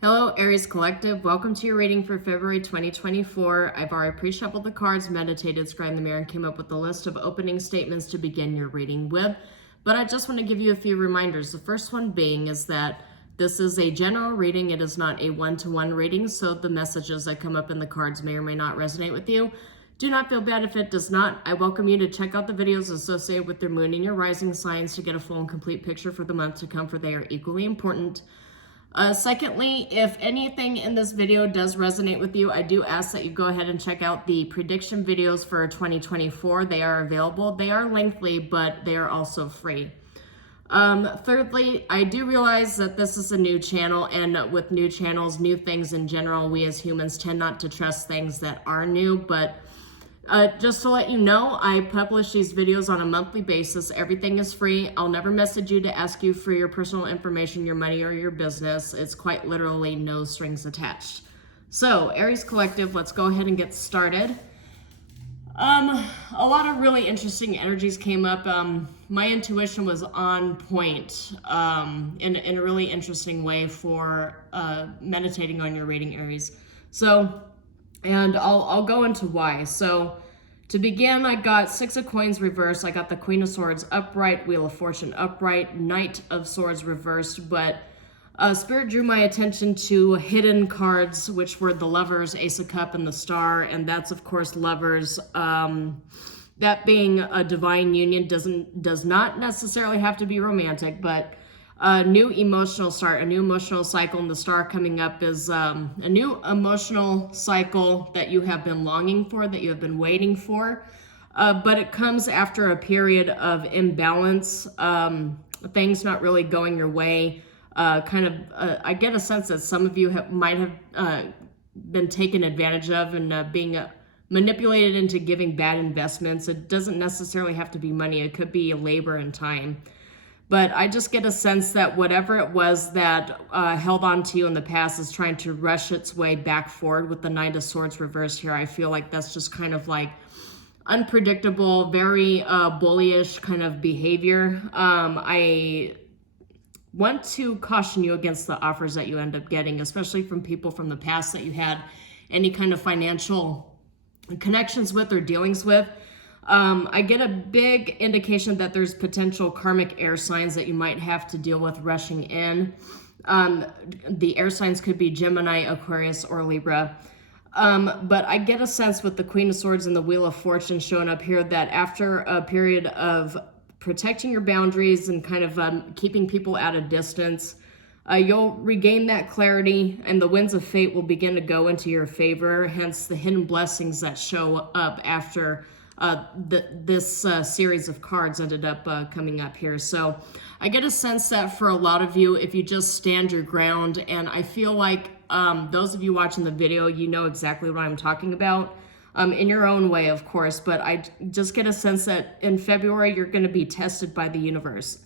Hello, Aries Collective. Welcome to your reading for February 2024. I've already pre-shuffled the cards, meditated, scribed in the mirror, and came up with a list of opening statements to begin your reading with. But I just want to give you a few reminders. The first one being is that this is a general reading. It is not a one-to-one reading, so the messages that come up in the cards may or may not resonate with you. Do not feel bad if it does not. I welcome you to check out the videos associated with your moon and your rising signs to get a full and complete picture for the month to come, for they are equally important. Secondly, if anything in this video does resonate with you, I do ask that you go ahead and check out the prediction videos for 2024. They are available. They are lengthy, but they are also free. Thirdly, I do realize that this is a new channel, and with new channels, new things in general, we as humans tend not to trust things that are new, but just to let you know, I publish these videos on a monthly basis. Everything is free. I'll never message you to ask you for your personal information, your money, or your business. It's quite literally no strings attached. So, Aries Collective, let's go ahead and get started. A lot of really interesting energies came up. My intuition was on point in a really interesting way for meditating on your reading, Aries. So, and I'll go into why. So to begin, I got Six of Coins reversed. I got the Queen of Swords upright, Wheel of Fortune upright, Knight of Swords reversed, but Spirit drew my attention to hidden cards, which were the Lovers, Ace of Cup, and the Star, and that's of course Lovers. That being a divine union does not necessarily have to be romantic, but a new emotional start, a new emotional cycle, and the Star coming up is a new emotional cycle that you have been longing for, that you have been waiting for, but it comes after a period of imbalance, things not really going your way. I get a sense that some of you might have been taken advantage of and being manipulated into giving bad investments. It doesn't necessarily have to be money. It could be labor and time. But I just get a sense that whatever it was that held on to you in the past is trying to rush its way back forward with the Knight of Swords reversed here. I feel like that's just kind of like unpredictable, very bullyish kind of behavior. I want to caution you against the offers that you end up getting, especially from people from the past that you had any kind of financial connections with or dealings with. I get a big indication that there's potential karmic air signs that you might have to deal with rushing in. The air signs could be Gemini, Aquarius, or Libra. But I get a sense with the Queen of Swords and the Wheel of Fortune showing up here that after a period of protecting your boundaries and kind of keeping people at a distance, you'll regain that clarity, and the winds of fate will begin to go into your favor, hence the hidden blessings that show up after this series of cards ended up coming up here. So I get a sense that for a lot of you, if you just stand your ground, and I feel like those of you watching the video, you know exactly what I'm talking about, in your own way, of course, but I just get a sense that in February, you're going to be tested by the universe.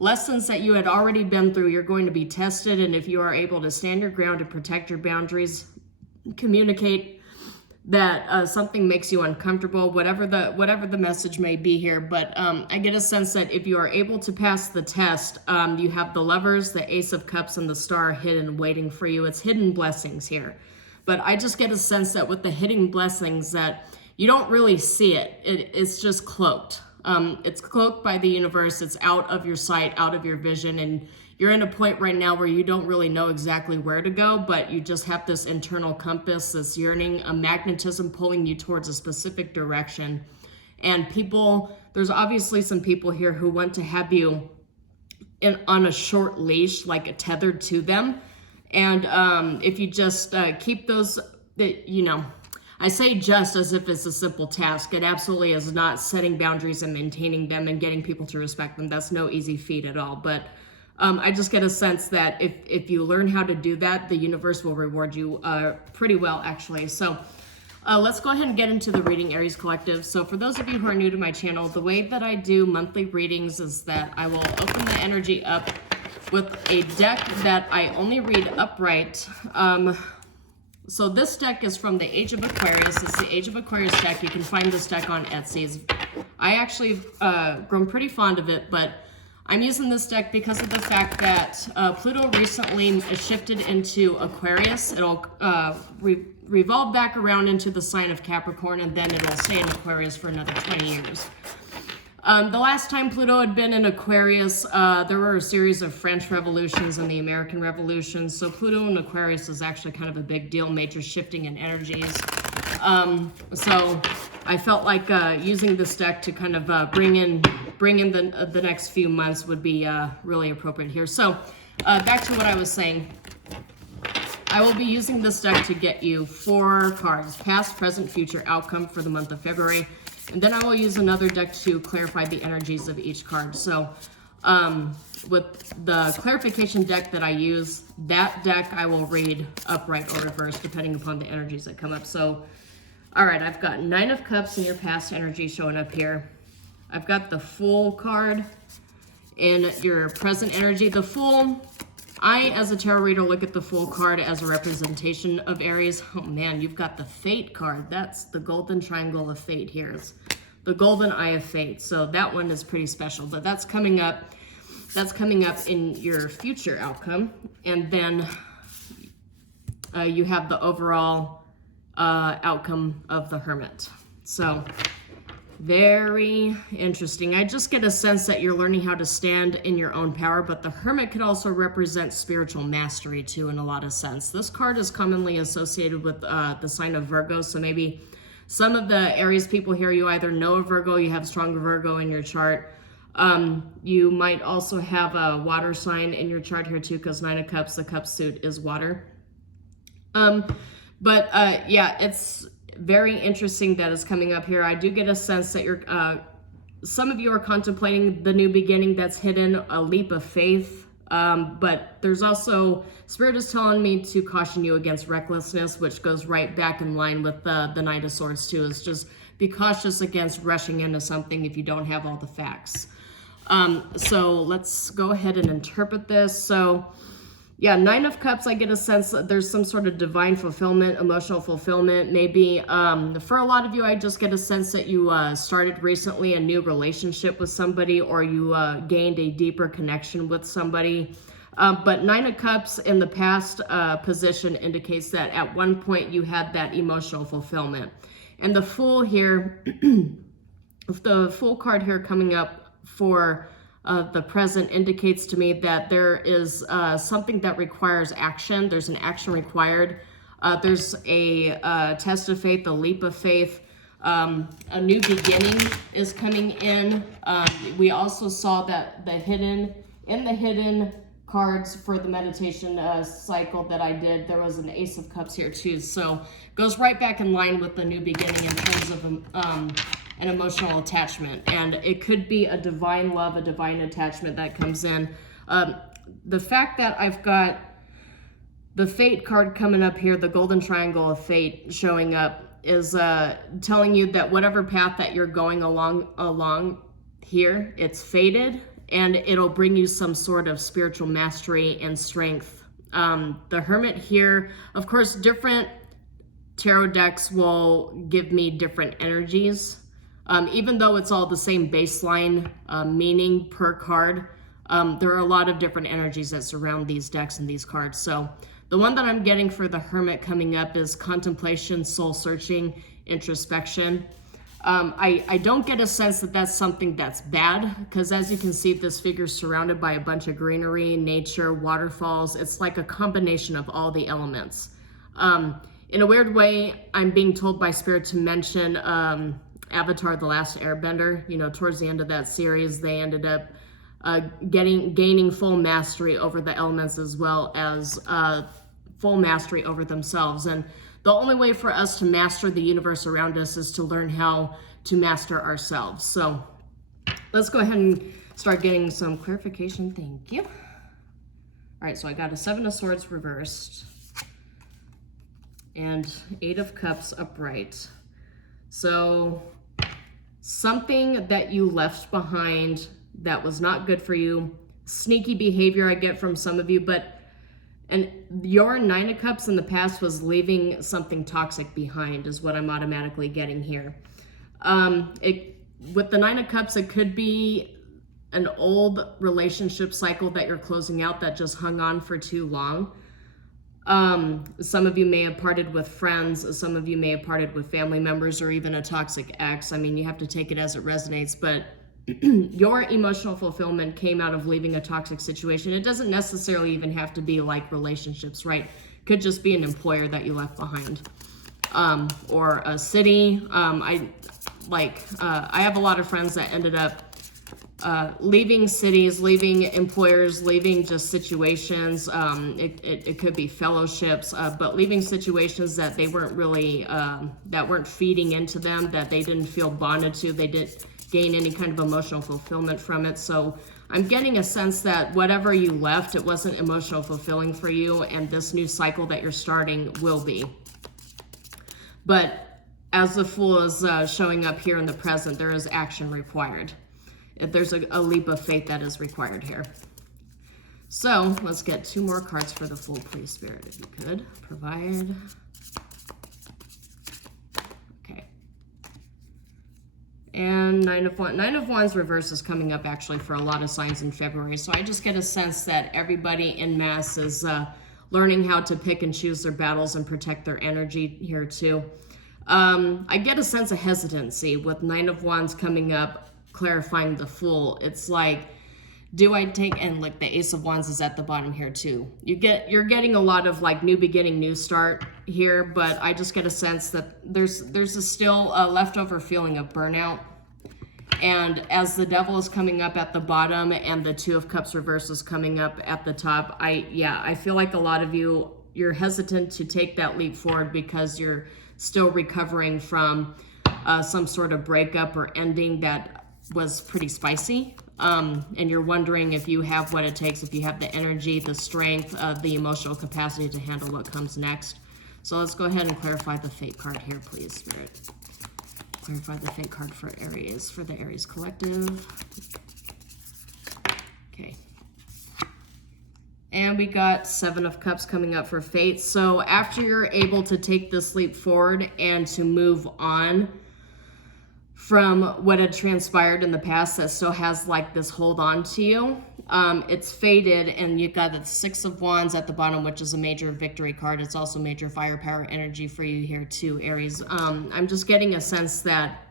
Lessons that you had already been through, you're going to be tested, and if you are able to stand your ground and protect your boundaries, communicate that something makes you uncomfortable, whatever the message may be here. But I get a sense that if you are able to pass the test, you have the Lovers, the Ace of Cups, and the Star hidden waiting for you. It's hidden blessings here. But I just get a sense that with the hidden blessings that you don't really see it. It's just cloaked. It's cloaked by the universe. It's out of your sight, out of your vision, and you're in a point right now where you don't really know exactly where to go, but you just have this internal compass, this yearning, a magnetism pulling you towards a specific direction. And there's obviously some people here who want to have you on a short leash, like tethered to them. And if you just keep those, I say just as if it's a simple task. It absolutely is not. Setting boundaries and maintaining them and getting people to respect them, that's no easy feat at all. But I just get a sense that if you learn how to do that, the universe will reward you pretty well, actually. So let's go ahead and get into the reading, Aries Collective. So for those of you who are new to my channel, the way that I do monthly readings is that I will open the energy up with a deck that I only read upright. So this deck is from the Age of Aquarius. It's the Age of Aquarius deck. You can find this deck on Etsy. I actually grown pretty fond of it, but I'm using this deck because of the fact that Pluto recently shifted into Aquarius. It'll revolve back around into the sign of Capricorn, and then it'll stay in Aquarius for another 20 years. The last time Pluto had been in Aquarius, there were a series of French revolutions and the American Revolution. So Pluto in Aquarius is actually kind of a big deal, major shifting in energies. So I felt like using this deck to kind of bring in the next few months would be really appropriate here. So back to what I was saying. I will be using this deck to get you 4 cards, past, present, future outcome for the month of February. And then I will use another deck to clarify the energies of each card. So with the clarification deck that I use, that deck I will read upright or reverse depending upon the energies that come up. So, all right, I've got 9 of Cups in your past energy showing up here. I've got the Fool card in your present energy. The Fool, I, as a tarot reader, look at the Fool card as a representation of Aries. Oh man, you've got the Fate card. That's the golden triangle of fate here. It's the golden eye of fate. So that one is pretty special, but that's coming up. That's coming up in your future outcome. And then you have the overall outcome of the Hermit. So very interesting. I just get a sense that you're learning how to stand in your own power, but the Hermit could also represent spiritual mastery too in a lot of sense. This card is commonly associated with the sign of Virgo, so maybe some of the Aries people here, you either know a Virgo, you have strong Virgo in your chart. You might also have a water sign in your chart here too, because 9 of Cups, the cup suit is water. Yeah, it's very interesting that is coming up here. I do get a sense that you're, some of you are contemplating the new beginning that's hidden, a leap of faith. But there's also, Spirit is telling me to caution you against recklessness, which goes right back in line with the Knight of Swords too. It's just be cautious against rushing into something if you don't have all the facts. So let's go ahead and interpret this. So yeah, 9 of Cups, I get a sense that there's some sort of divine fulfillment, emotional fulfillment. Maybe for a lot of you, I just get a sense that you started recently a new relationship with somebody, or you gained a deeper connection with somebody. But 9 of Cups in the past position indicates that at one point you had that emotional fulfillment. And the Fool here, the Fool card here coming up for the present indicates to me that there is something that requires action. There's an action required. There's a test of faith, a leap of faith. A new beginning is coming in. We also saw that the hidden cards for the meditation cycle that I did, there was an Ace of Cups here too. So goes right back in line with the new beginning in terms of an emotional attachment, and it could be a divine love, a divine attachment that comes in. The fact that I've got the Fate card coming up here, the golden triangle of fate showing up, is telling you that whatever path that you're going along here, it's fated, and it'll bring you some sort of spiritual mastery and strength. The Hermit here, of course, different tarot decks will give me different energies. Even though it's all the same baseline meaning per card, there are a lot of different energies that surround these decks and these cards. So the one that I'm getting for the Hermit coming up is contemplation, soul searching, introspection. I don't get a sense that that's something that's bad, because as you can see, this figure is surrounded by a bunch of greenery, nature, waterfalls. It's like a combination of all the elements. In a weird way, I'm being told by Spirit to mention Avatar: The Last Airbender. You know, towards the end of that series, they ended up gaining full mastery over the elements, as well as full mastery over themselves. And the only way for us to master the universe around us is to learn how to master ourselves. So let's go ahead and start getting some clarification. Thank you. All right, so I got a 7 of Swords reversed and 8 of Cups upright. So something that you left behind that was not good for you, sneaky behavior I get from some of you, and your 9 of Cups in the past was leaving something toxic behind, is what I'm automatically getting here. With the 9 of Cups, it could be an old relationship cycle that you're closing out that just hung on for too long. Some of you may have parted with friends, some of you may have parted with family members, or even a toxic ex. I mean, you have to take it as it resonates, but your emotional fulfillment came out of leaving a toxic situation. It doesn't necessarily even have to be like relationships, right? Could just be an employer that you left behind, or a city. I have a lot of friends that ended up leaving cities, leaving employers, leaving just situations. It could be fellowships, but leaving situations that they weren't really, that weren't feeding into them, that they didn't feel bonded to. They didn't gain any kind of emotional fulfillment from it. So I'm getting a sense that whatever you left, it wasn't emotional fulfilling for you, and this new cycle that you're starting will be. But as the Fool is showing up here in the present, there is action required. There's a leap of faith that is required here. So let's get 2 more cards for the Fool, please, Spirit, if you could provide. Okay. And Nine of Wands reverse is coming up actually for a lot of signs in February. So I just get a sense that everybody en masse is learning how to pick and choose their battles and protect their energy here too. I get a sense of hesitancy with 9 of Wands coming up, clarifying the Fool. It's like, do I take, and like the Ace of Wands is at the bottom here too. You're getting a lot of like new beginning, new start here, but I just get a sense that there's still a leftover feeling of burnout. And as the Devil is coming up at the bottom and the 2 of Cups reverse is coming up at the top, I feel like a lot of you're hesitant to take that leap forward because you're still recovering from some sort of breakup or ending that was pretty spicy, and you're wondering if you have what it takes, if you have the energy, the strength, the emotional capacity to handle what comes next. So let's go ahead and clarify the Fate card here, please, Spirit. Clarify the Fate card for Aries, for the Aries collective. Okay. And we got 7 of Cups coming up for Fate. So after you're able to take this leap forward and to move on from what had transpired in the past that still has like this hold on to you, it's faded, and you've got the 6 of Wands at the bottom, which is a major victory card. It's also major firepower energy for you here too, Aries. I'm just getting a sense that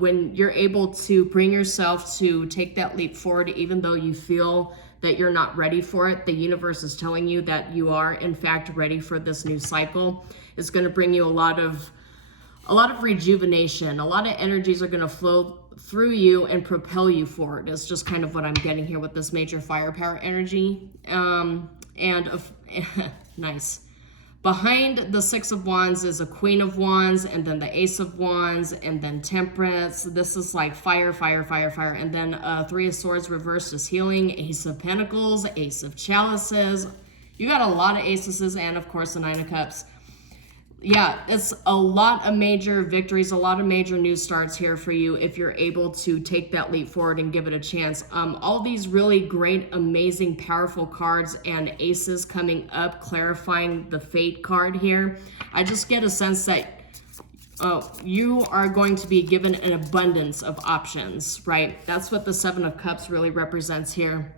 when you're able to bring yourself to take that leap forward, even though you feel that you're not ready for it, the universe is telling you that you are in fact ready for this new cycle. It's going to bring you a lot of rejuvenation. A lot of energies are going to flow through you and propel you forward. It's just kind of what I'm getting here with this major firepower energy. Nice. Behind the 6 of Wands is a Queen of Wands, and then the Ace of Wands, and then Temperance. This is like fire, fire, fire, fire. And then 3 of Swords reversed is healing, Ace of Pentacles, Ace of Chalices. You got a lot of aces, and of course the 9 of Cups. Yeah, it's a lot of major victories, a lot of major new starts here for you if you're able to take that leap forward and give it a chance. All these really great, amazing, powerful cards and aces coming up, clarifying the Fate card here. I just get a sense that you are going to be given an abundance of options, right? That's what the 7 of Cups really represents here.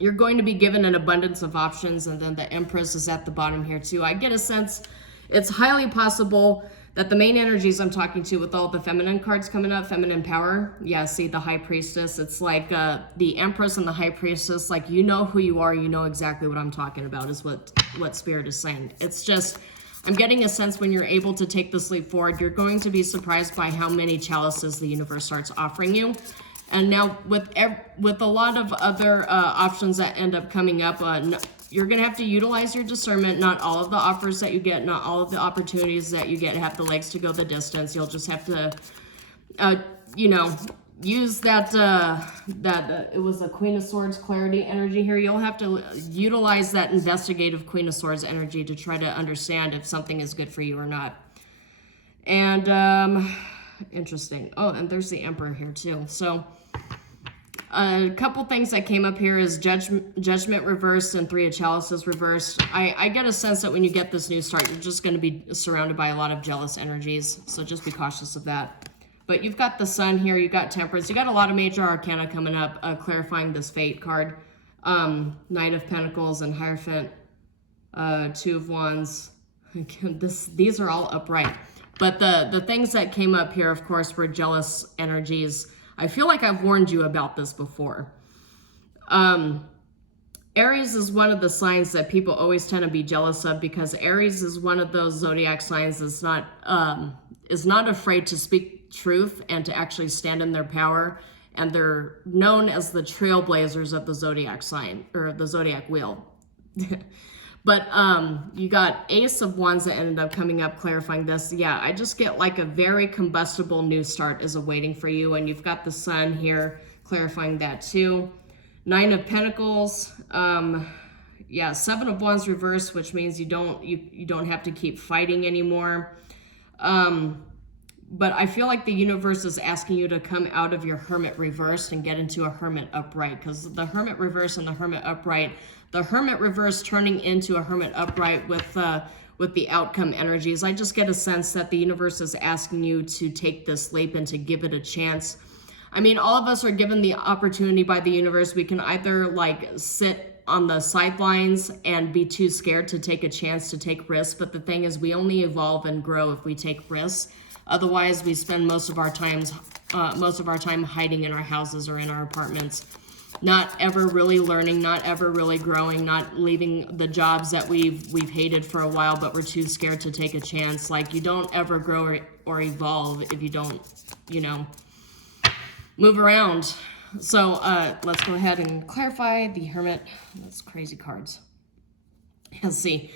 You're going to be given an abundance of options, and then the Empress is at the bottom here too. I get a sense it's highly possible that the main energies I'm talking to with all the feminine cards coming up, feminine power. Yeah, see the High Priestess. It's like the Empress and the High Priestess. Like, you know who you are. You know exactly what I'm talking about is what Spirit is saying. It's just, I'm getting a sense when you're able to take this leap forward, you're going to be surprised by how many chalices the universe starts offering you. And now with a lot of other options that end up coming up, you're going to have to utilize your discernment. Not all of the offers that you get, not all of the opportunities that you get have the legs to go the distance. You'll just have to, use that, it was a Queen of Swords clarity energy here. You'll have to utilize that investigative Queen of Swords energy to try to understand if something is good for you or not. And, interesting. Oh, and there's the Emperor here too. So, a couple things that came up here is judgment reversed and 3 of Chalices reversed. I get a sense that when you get this new start, you're just going to be surrounded by a lot of jealous energies. So just be cautious of that. But you've got the Sun here, you've got Temperance, you got a lot of major arcana coming up, clarifying this Fate card. Knight of Pentacles and Hierophant, Two of Wands. These are all upright. But the things that came up here, of course, were jealous energies. I feel like I've warned you about this before. Aries is one of the signs that people always tend to be jealous of, because Aries is one of those zodiac signs that's not afraid to speak truth and to actually stand in their power. And they're known as the trailblazers of the zodiac sign, or the zodiac wheel. But you got Ace of Wands that ended up coming up clarifying this. Yeah, I just get like a very combustible new start is awaiting for you. And you've got the Sun here clarifying that too. Nine of Pentacles. Yeah, Seven of Wands reversed, which means you don't have to keep fighting anymore. But I feel like the universe is asking you to come out of your Hermit reversed and get into a Hermit upright, because the Hermit reverse and the Hermit upright, the Hermit reverse turning into a Hermit upright with the outcome energies. I just get a sense that the universe is asking you to take this leap and to give it a chance. I mean, all of us are given the opportunity by the universe. We can either like sit on the sidelines and be too scared to take a chance to take risks. But the thing is, we only evolve and grow if we take risks. Otherwise, we spend most of our time hiding in our houses or in our apartments, not ever really learning, not ever really growing, not leaving the jobs that we've hated for a while, but we're too scared to take a chance. Like, you don't ever grow or evolve if you don't, move around. So let's go ahead and clarify the Hermit. That's crazy cards. Let's see.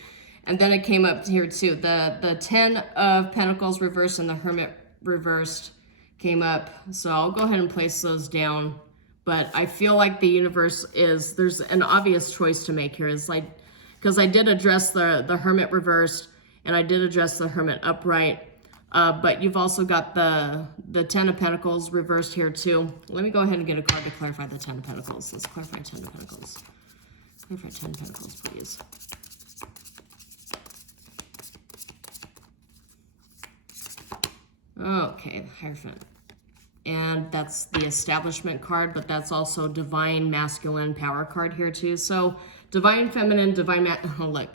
And then it came up here too. The 10 of Pentacles reversed and the Hermit reversed came up. So I'll go ahead and place those down. But I feel like the universe there's an obvious choice to make here. It's like, because I did address the Hermit reversed and I did address the Hermit upright. But you've also got the 10 of Pentacles reversed here too. Let me go ahead and get a card to clarify the 10 of Pentacles. Let's clarify 10 of Pentacles. Clarify 10 of Pentacles, please. Okay, the Hierophant. And that's the Establishment card, but that's also Divine Masculine Power card here too. So Divine Feminine, oh look.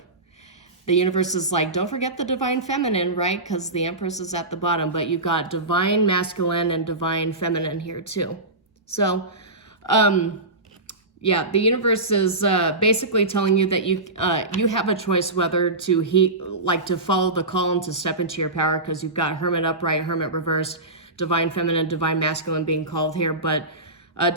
The universe is like, don't forget the Divine Feminine, right? Because the Empress is at the bottom, but you've got Divine Masculine and Divine Feminine here too. So, yeah, the universe is basically telling you that you have a choice whether to follow the call and to step into your power, because you've got Hermit upright, Hermit reversed, Divine Feminine, Divine Masculine being called here. But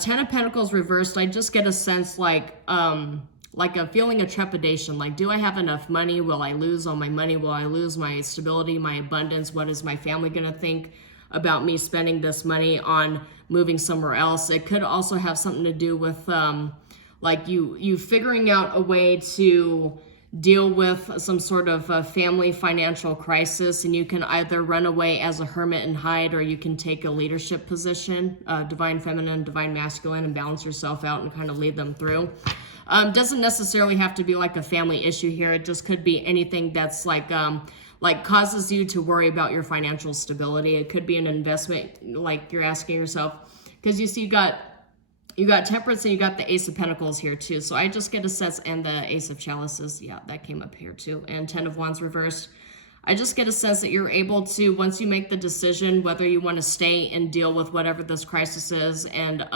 10 of Pentacles reversed, I just get a sense like a feeling of trepidation. Like, do I have enough money? Will I lose all my money? Will I lose my stability, my abundance? What is my family going to think about me spending this money on moving somewhere else? It could also have something to do with like you figuring out a way to deal with some sort of family financial crisis, and you can either run away as a hermit and hide, or you can take a leadership position, Divine Feminine, Divine Masculine, and balance yourself out and kind of lead them through. Doesn't necessarily have to be like a family issue here. It just could be anything that's like causes you to worry about your financial stability. It could be an investment, like you're asking yourself, because you see you got Temperance and you got the Ace of Pentacles here too. So I just get a sense, and the Ace of Chalices, yeah, that came up here too, and 10 of Wands reversed. I just get a sense that you're able to, once you make the decision whether you want to stay and deal with whatever this crisis is and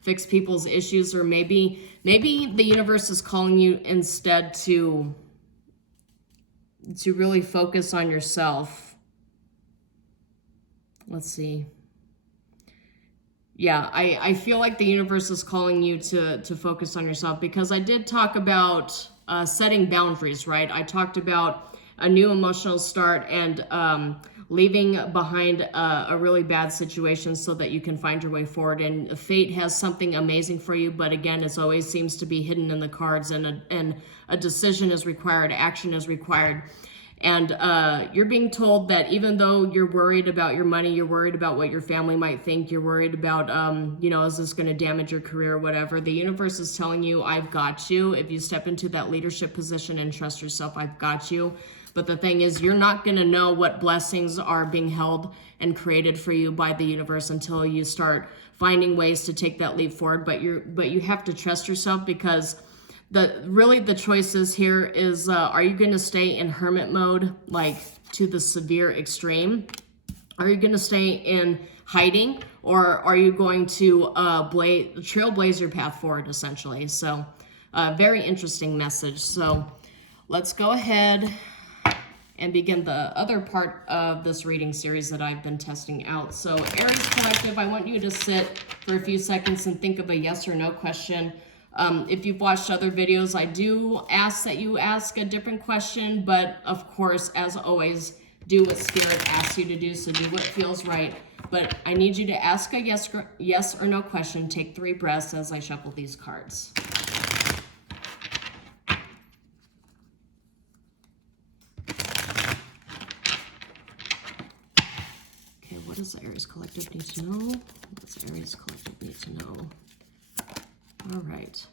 fix people's issues, or maybe the universe is calling you instead to really focus on yourself. Let's see. Yeah, I feel like the universe is calling you to focus on yourself, because I did talk about setting boundaries, right? I talked about a new emotional start and leaving behind a really bad situation so that you can find your way forward. And fate has something amazing for you, but again, it always seems to be hidden in the cards, and a decision is required, action is required. And you're being told that even though you're worried about your money, you're worried about what your family might think, you're worried about, is this going to damage your career or whatever, the universe is telling you, I've got you. If you step into that leadership position and trust yourself, I've got you. But the thing is, you're not going to know what blessings are being held and created for you by the universe until you start finding ways to take that leap forward. But you have to trust yourself, because the choices here is, are you going to stay in hermit mode, like to the severe extreme? Are you going to stay in hiding, or are you going to trailblaze your path forward, essentially? So very interesting message. So let's go ahead and begin the other part of this reading series that I've been testing out. So Aries Collective, I want you to sit for a few seconds and think of a yes or no question. If you've watched other videos, I do ask that you ask a different question, but of course, as always, do what Spirit asks you to do, so do what feels right. But I need you to ask a yes or no question. Take 3 breaths as I shuffle these cards. Okay, what does the Aries Collective need to know? What does the Aries Collective need to know? All right.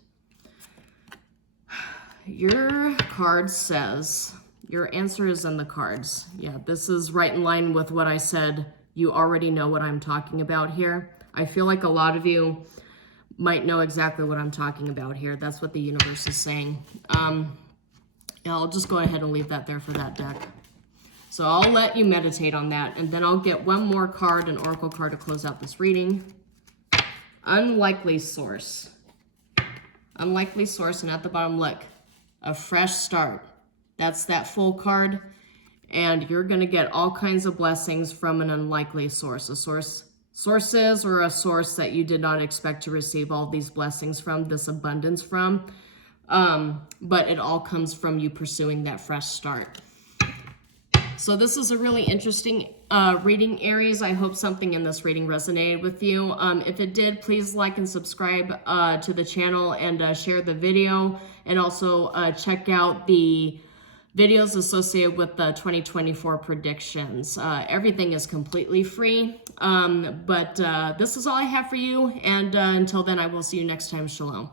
Your card says, your answer is in the cards. Yeah, this is right in line with what I said. You already know what I'm talking about here. I feel like a lot of you might know exactly what I'm talking about here. That's what the universe is saying. I'll just go ahead and leave that there for that deck. So I'll let you meditate on that, and then I'll get one more card, an oracle card, to close out this reading. Unlikely source. Unlikely source, and at the bottom, look, a fresh start. That's that full card, and you're going to get all kinds of blessings from an unlikely source. Sources or a source that you did not expect to receive all these blessings from, this abundance from. But it all comes from you pursuing that fresh start. So this is a really interesting reading, Aries. I hope something in this reading resonated with you. If it did, please like and subscribe to the channel, and share the video, and also check out the videos associated with the 2024 predictions. Everything is completely free, but this is all I have for you, and until then, I will see you next time. Shalom.